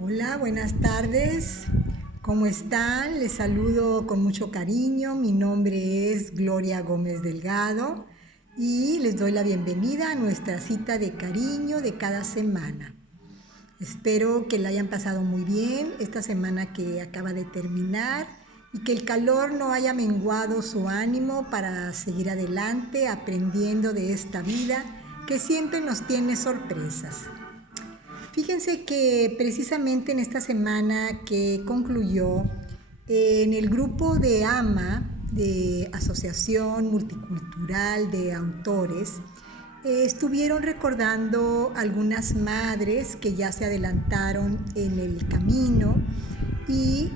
Hola, buenas tardes. ¿Cómo están? Les saludo con mucho cariño. Mi nombre es Gloria Gómez Delgado y les doy la bienvenida a nuestra cita de cariño de cada semana. Espero que la hayan pasado muy bien esta semana que acaba de terminar y que el calor no haya menguado su ánimo para seguir adelante aprendiendo de esta vida que siempre nos tiene sorpresas. Fíjense que precisamente en esta semana que concluyó, en el grupo de AMA, de Asociación Multicultural de Autores, estuvieron recordando algunas madres que ya se adelantaron en el camino y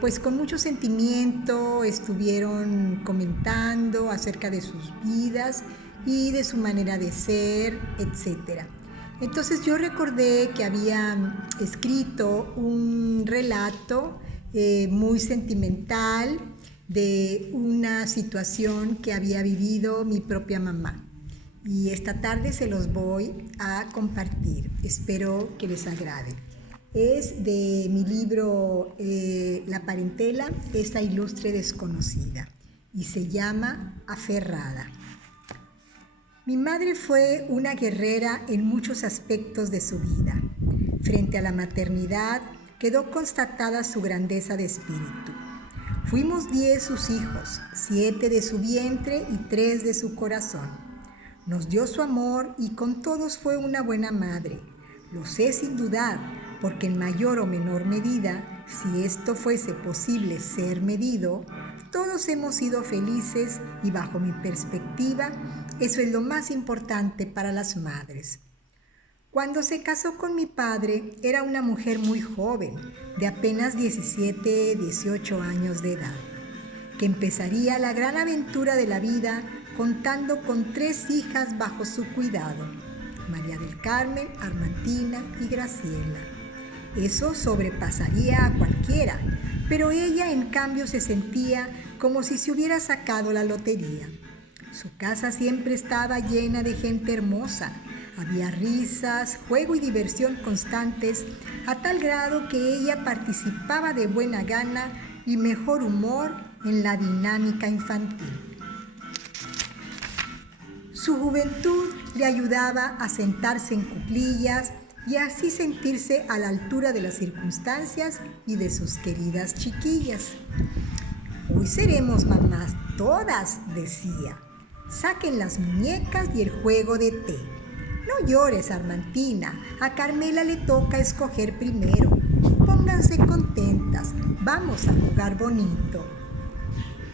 pues con mucho sentimiento estuvieron comentando acerca de sus vidas y de su manera de ser, etcétera. Entonces yo recordé que había escrito un relato muy sentimental de una situación que había vivido mi propia mamá. Y esta tarde se los voy a compartir. Espero que les agrade. Es de mi libro La parentela, esa ilustre desconocida. Y se llama Aferrada. Mi madre fue una guerrera en muchos aspectos de su vida. Frente a la maternidad quedó constatada su grandeza de espíritu. Fuimos 10 sus hijos, 7 de su vientre y 3 de su corazón. Nos dio su amor y con todos fue una buena madre. Lo sé sin dudar, porque en mayor o menor medida, si esto fuese posible ser medido, todos hemos sido felices y bajo mi perspectiva, eso es lo más importante para las madres. Cuando se casó con mi padre, era una mujer muy joven, de apenas 17, 18 años de edad, que empezaría la gran aventura de la vida contando con 3 hijas bajo su cuidado, María del Carmen, Armantina y Graciela. Eso sobrepasaría a cualquiera, pero ella en cambio se sentía como si se hubiera sacado la lotería. Su casa siempre estaba llena de gente hermosa. Había risas, juego y diversión constantes, a tal grado que ella participaba de buena gana y mejor humor en la dinámica infantil. Su juventud le ayudaba a sentarse en cuclillas y así sentirse a la altura de las circunstancias y de sus queridas chiquillas. Hoy seremos mamás todas, decía. Saquen las muñecas y el juego de té. No llores, Armantina, a Carmela le toca escoger primero. Pónganse contentas, vamos a jugar bonito.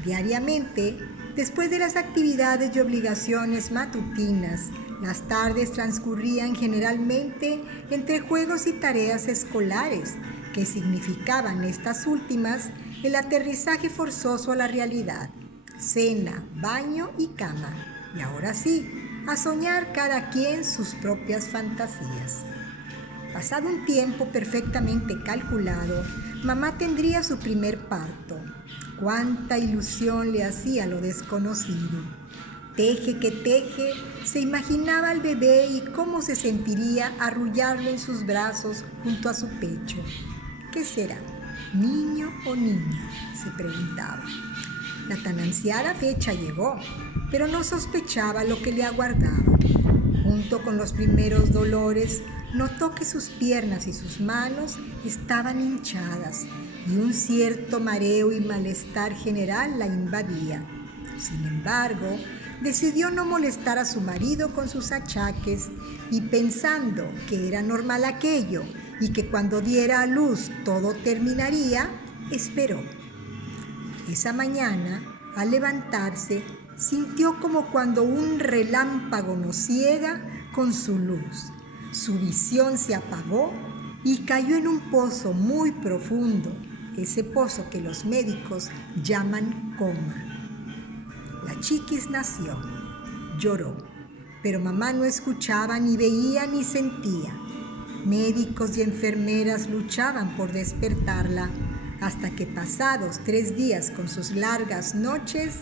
Diariamente, después de las actividades y obligaciones matutinas, las tardes transcurrían generalmente entre juegos y tareas escolares, que significaban estas últimas el aterrizaje forzoso a la realidad, cena, baño y cama, y ahora sí, a soñar cada quien sus propias fantasías. Pasado un tiempo perfectamente calculado, mamá tendría su primer parto. Cuánta ilusión le hacía lo desconocido. Teje que teje, se imaginaba al bebé y cómo se sentiría arrullarlo en sus brazos junto a su pecho. ¿Qué será? ¿Niño o niña?, se preguntaba. La tan ansiada fecha llegó, pero no sospechaba lo que le aguardaba. Junto con los primeros dolores, notó que sus piernas y sus manos estaban hinchadas y un cierto mareo y malestar general la invadía. Sin embargo, decidió no molestar a su marido con sus achaques y pensando que era normal aquello y que cuando diera a luz todo terminaría, esperó. Esa mañana, al levantarse, sintió como cuando un relámpago nos ciega con su luz. Su visión se apagó y cayó en un pozo muy profundo, ese pozo que los médicos llaman coma. La chiquis nació, lloró, pero mamá no escuchaba, ni veía, ni sentía. Médicos y enfermeras luchaban por despertarla, hasta que pasados 3 días con sus largas noches,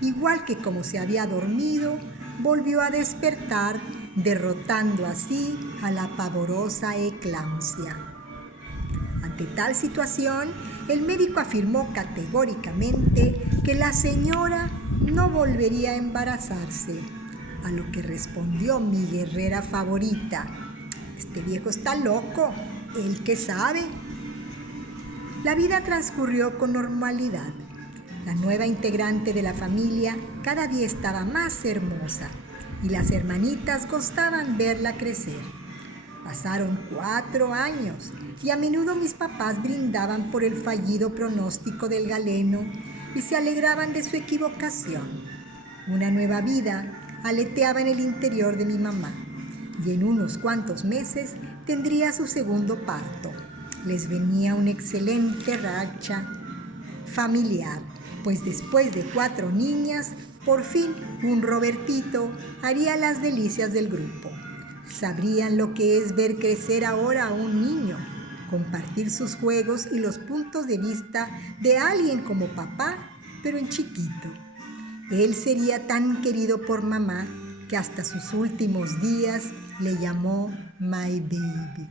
igual que como se había dormido, volvió a despertar, derrotando así a la pavorosa eclampsia. Ante tal situación, el médico afirmó categóricamente que la señora no volvería a embarazarse, a lo que respondió mi guerrera favorita: este viejo está loco, ¿él qué sabe? La vida transcurrió con normalidad. La nueva integrante de la familia cada día estaba más hermosa y las hermanitas gozaban verla crecer. Pasaron 4 años y a menudo mis papás brindaban por el fallido pronóstico del galeno y se alegraban de su equivocación. Una nueva vida aleteaba en el interior de mi mamá y en unos cuantos meses tendría su segundo parto. Les venía una excelente racha familiar, pues después de 4 niñas, por fin un Robertito haría las delicias del grupo. Sabrían lo que es ver crecer ahora a un niño, compartir sus juegos y los puntos de vista de alguien como papá, pero en chiquito. Él sería tan querido por mamá que hasta sus últimos días le llamó My Baby.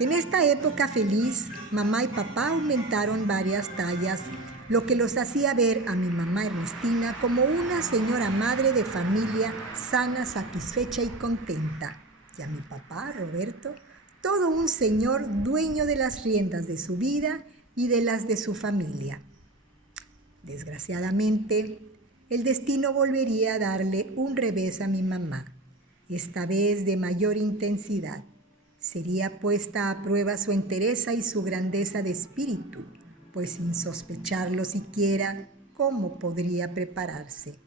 En esta época feliz, mamá y papá aumentaron varias tallas, lo que los hacía ver a mi mamá Ernestina como una señora madre de familia sana, satisfecha y contenta, y a mi papá Roberto todo un señor dueño de las riendas de su vida y de las de su familia. Desgraciadamente, el destino volvería a darle un revés a mi mamá, esta vez de mayor intensidad. Sería puesta a prueba su entereza y su grandeza de espíritu, pues sin sospecharlo siquiera, ¿cómo podría prepararse?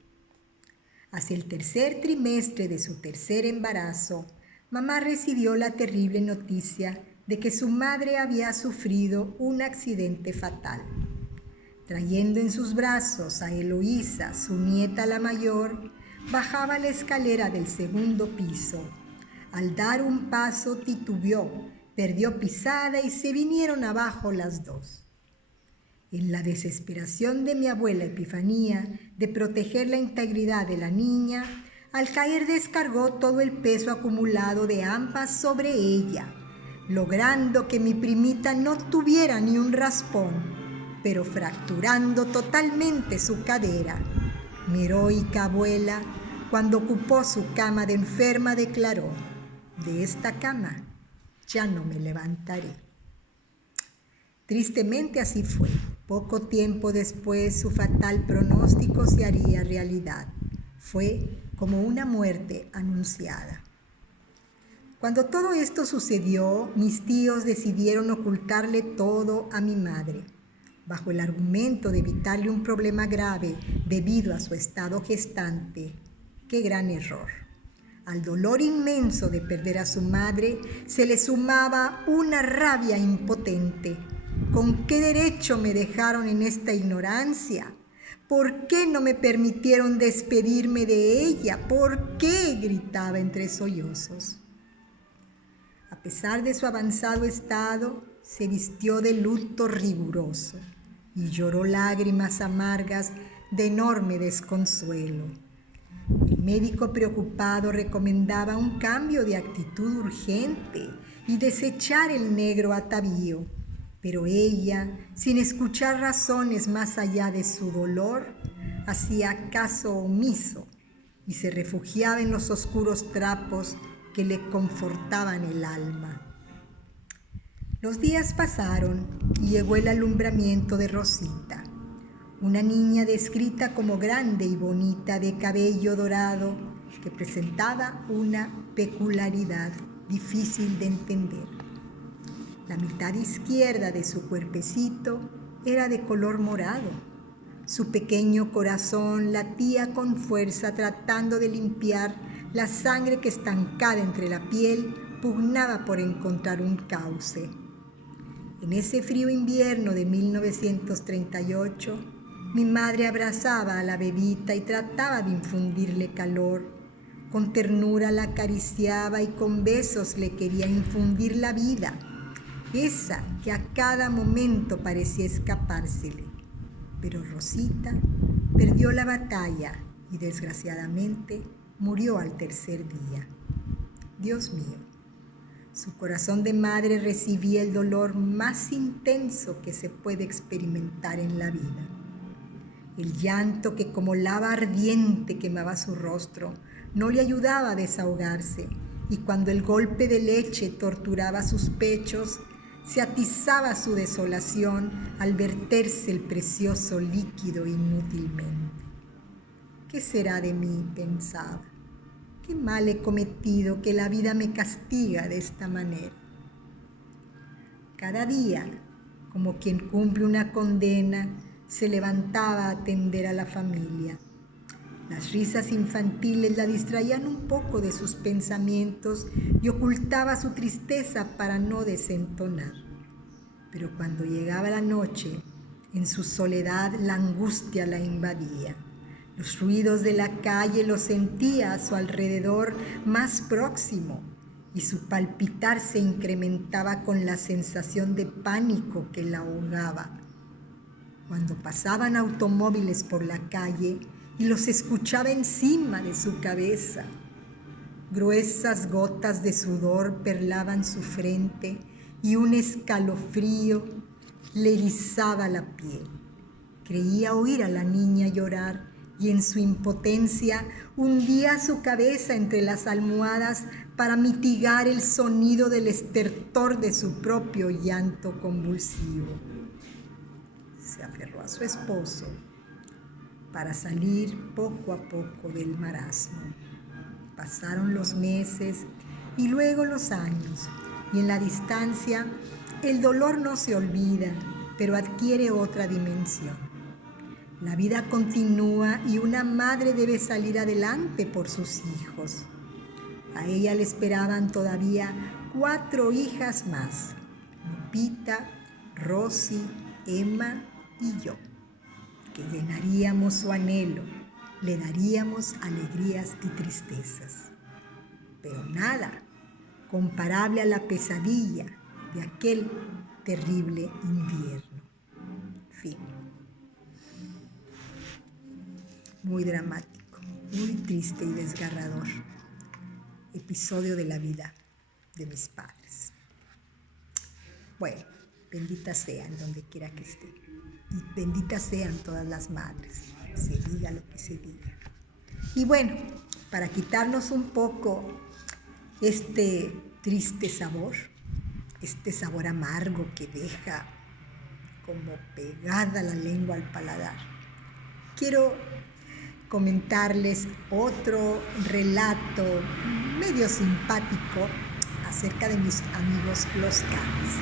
Hacia el tercer trimestre de su tercer embarazo, mamá recibió la terrible noticia de que su madre había sufrido un accidente fatal. Trayendo en sus brazos a Eloísa, su nieta la mayor, bajaba la escalera del segundo piso. Al dar un paso titubeó, perdió pisada y se vinieron abajo las dos. En la desesperación de mi abuela Epifanía de proteger la integridad de la niña, al caer descargó todo el peso acumulado de ambas sobre ella, logrando que mi primita no tuviera ni un raspón, pero fracturando totalmente su cadera. Mi heroica abuela, cuando ocupó su cama de enferma, declaró: de esta cama ya no me levantaré. Tristemente así fue. Poco tiempo después su fatal pronóstico se haría realidad. Fue como una muerte anunciada. Cuando todo esto sucedió, mis tíos decidieron ocultarle todo a mi madre, bajo el argumento de evitarle un problema grave debido a su estado gestante. ¡Qué gran error! Al dolor inmenso de perder a su madre se le sumaba una rabia impotente. ¿Con qué derecho me dejaron en esta ignorancia? ¿Por qué no me permitieron despedirme de ella? ¿Por qué?, gritaba entre sollozos. A pesar de su avanzado estado, se vistió de luto riguroso y lloró lágrimas amargas de enorme desconsuelo. El médico preocupado recomendaba un cambio de actitud urgente y desechar el negro atavío. Pero ella, sin escuchar razones más allá de su dolor, hacía caso omiso y se refugiaba en los oscuros trapos que le confortaban el alma. Los días pasaron y llegó el alumbramiento de Rosita, una niña descrita como grande y bonita, de cabello dorado, que presentaba una peculiaridad difícil de entender. La mitad izquierda de su cuerpecito era de color morado. Su pequeño corazón latía con fuerza tratando de limpiar la sangre que, estancada entre la piel, pugnaba por encontrar un cauce. En ese frío invierno de 1938, mi madre abrazaba a la bebita y trataba de infundirle calor. Con ternura la acariciaba y con besos le quería infundir la vida, esa que a cada momento parecía escapársele. Pero Rosita perdió la batalla y desgraciadamente murió al tercer día. Dios mío, Su corazón de madre recibía el dolor más intenso que se puede experimentar en la vida. El llanto que como lava ardiente quemaba su rostro no le ayudaba a desahogarse, y cuando el golpe de leche torturaba sus pechos, se atizaba su desolación al verterse el precioso líquido inútilmente. ¿Qué será de mí?, pensaba. ¿Qué mal he cometido que la vida me castiga de esta manera? Cada día, como quien cumple una condena, se levantaba a atender a la familia. Las risas infantiles la distraían un poco de sus pensamientos y ocultaba su tristeza para no desentonar. Pero cuando llegaba la noche, en su soledad la angustia la invadía. Los ruidos de la calle los sentía a su alrededor más próximo, y su palpitar se incrementaba con la sensación de pánico que la ahogaba. Cuando pasaban automóviles por la calle y los escuchaba encima de su cabeza, gruesas gotas de sudor perlaban su frente y un escalofrío le erizaba la piel. Creía oír a la niña llorar y en su impotencia hundía su cabeza entre las almohadas para mitigar el sonido del estertor de su propio llanto convulsivo. Se aferró a su esposo para salir poco a poco del marasmo. Pasaron los meses y luego los años, y en la distancia el dolor no se olvida, pero adquiere otra dimensión. La vida continúa y una madre debe salir adelante por sus hijos. A ella le esperaban todavía 4 hijas más: Lupita, Rosy, Emma y yo, que llenaríamos su anhelo, le daríamos alegrías y tristezas. Pero nada comparable a la pesadilla de aquel terrible invierno. Fin. Muy dramático, muy triste y desgarrador episodio de la vida de mis padres. Bueno, benditas sean donde quiera que estén, y benditas sean todas las madres, se diga lo que se diga. Y bueno, para quitarnos un poco este triste sabor, este sabor amargo que deja como pegada la lengua al paladar, quiero comentarles otro relato medio simpático acerca de mis amigos los canes.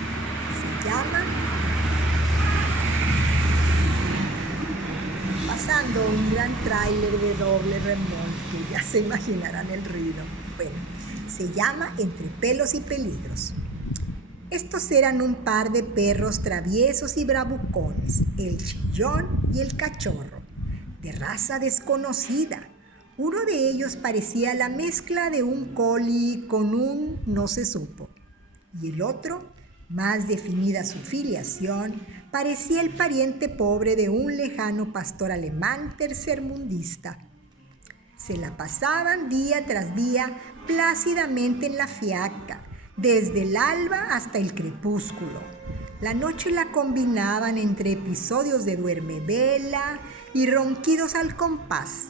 Se llama Pasando un gran tráiler de doble remolque, ya se imaginarán el ruido. Bueno, se llama Entre pelos y peligros. Estos eran un par de perros traviesos y bravucones, el chillón y el cachorro, de raza desconocida. Uno de ellos parecía la mezcla de un collie con un no se supo, y el otro, más definida su filiación, parecía el pariente pobre de un lejano pastor alemán tercermundista. Se la pasaban día tras día plácidamente en la fiaca, desde el alba hasta el crepúsculo. La noche la combinaban entre episodios de duermevela y ronquidos al compás,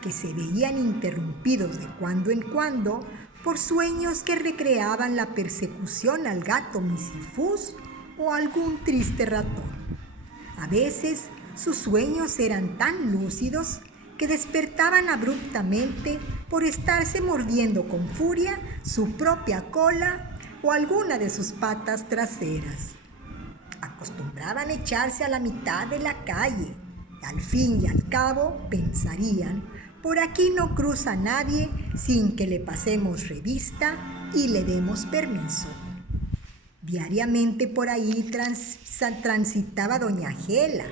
que se veían interrumpidos de cuando en cuando por sueños que recreaban la persecución al gato misifús o algún triste ratón. A veces sus sueños eran tan lúcidos que despertaban abruptamente por estarse mordiendo con furia su propia cola o alguna de sus patas traseras. Acostumbraban echarse a la mitad de la calle. Al fin y al cabo pensarían: por aquí no cruza nadie sin que le pasemos revista y le demos permiso. Diariamente por ahí transitaba doña Gela,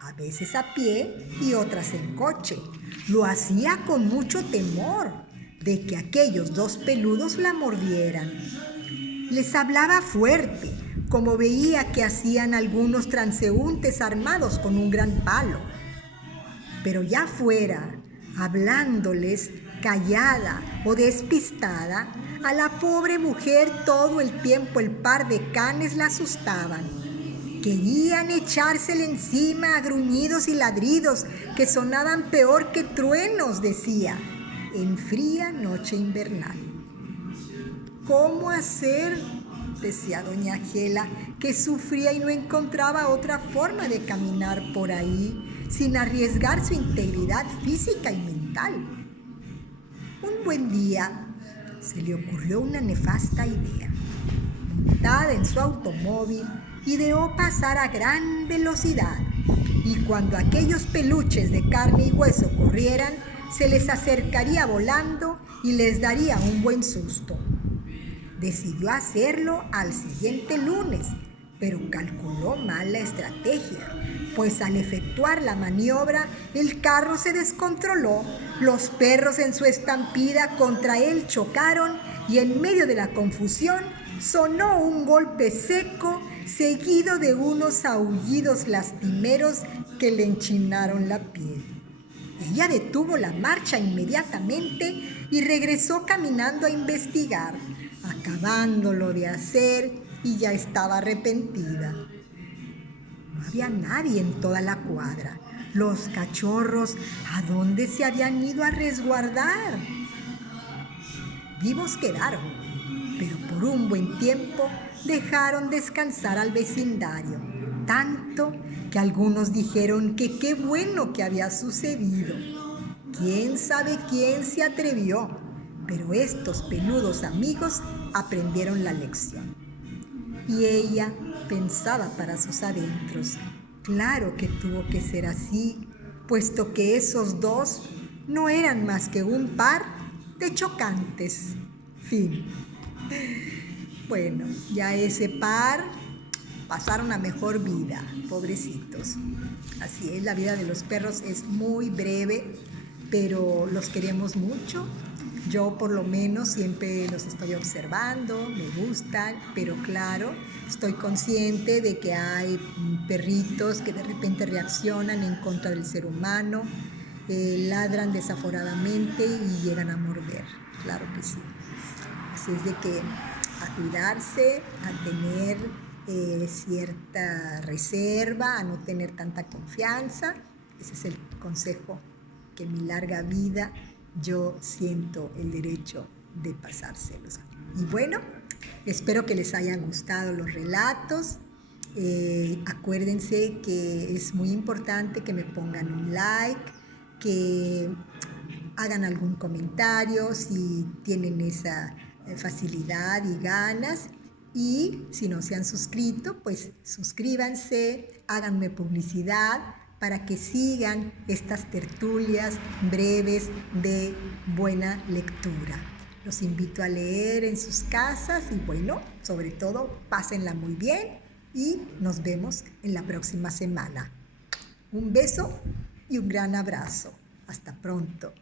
a veces a pie y otras en coche. Lo hacía con mucho temor de que aquellos 2 peludos la mordieran. Les hablaba fuerte, como veía que hacían algunos transeúntes armados con un gran palo. Pero ya fuera, hablándoles, callada o despistada, A la pobre mujer todo el tiempo el par de canes la asustaban. Querían echársele encima a gruñidos y ladridos que sonaban peor que truenos, decía, en fría noche invernal. ¿Cómo hacer?, decía doña Gela, que sufría y no encontraba otra forma de caminar por ahí sin arriesgar su integridad física y mental. Un buen día se le ocurrió una nefasta idea. Montada en su automóvil, ideó pasar a gran velocidad, y cuando aquellos peluches de carne y hueso corrieran, se les acercaría volando y les daría un buen susto. Decidió hacerlo al siguiente lunes, pero calculó mal la estrategia, pues al efectuar la maniobra, el carro se descontroló, los perros en su estampida contra él chocaron y en medio de la confusión sonó un golpe seco seguido de unos aullidos lastimeros que le enchinaron la piel. Ella detuvo la marcha inmediatamente y regresó caminando a investigar, acabándolo de hacer, y ya estaba arrepentida. No había nadie en toda la cuadra. Los cachorros, ¿a dónde se habían ido a resguardar? Vivos quedaron, pero por un buen tiempo dejaron descansar al vecindario, tanto que algunos dijeron que qué bueno que había sucedido. ¿Quién sabe quién se atrevió? Pero estos peludos amigos aprendieron la lección. Y ella pensaba para sus adentros, claro que tuvo que ser así, puesto que esos dos no eran más que un par de chocantes. Fin. Bueno, ya ese par pasaron a mejor vida, pobrecitos. Así es, la vida de los perros es muy breve, pero los queremos mucho. Yo por lo menos siempre los estoy observando, me gustan, pero claro, estoy consciente de que hay perritos que de repente reaccionan en contra del ser humano, ladran desaforadamente y llegan a morder, claro que sí. Así es de que a cuidarse, a tener cierta reserva, a no tener tanta confianza. Ese es el consejo que en mi larga vida yo siento el derecho de pasárselos. Y bueno, espero que les hayan gustado los relatos. Acuérdense que es muy importante que me pongan un like, que hagan algún comentario si tienen esa facilidad y ganas. Y si no se han suscrito, pues suscríbanse, háganme publicidad para que sigan estas tertulias breves de buena lectura. Los invito a leer en sus casas y bueno, sobre todo, pásenla muy bien y nos vemos en la próxima semana. Un beso y un gran abrazo. Hasta pronto.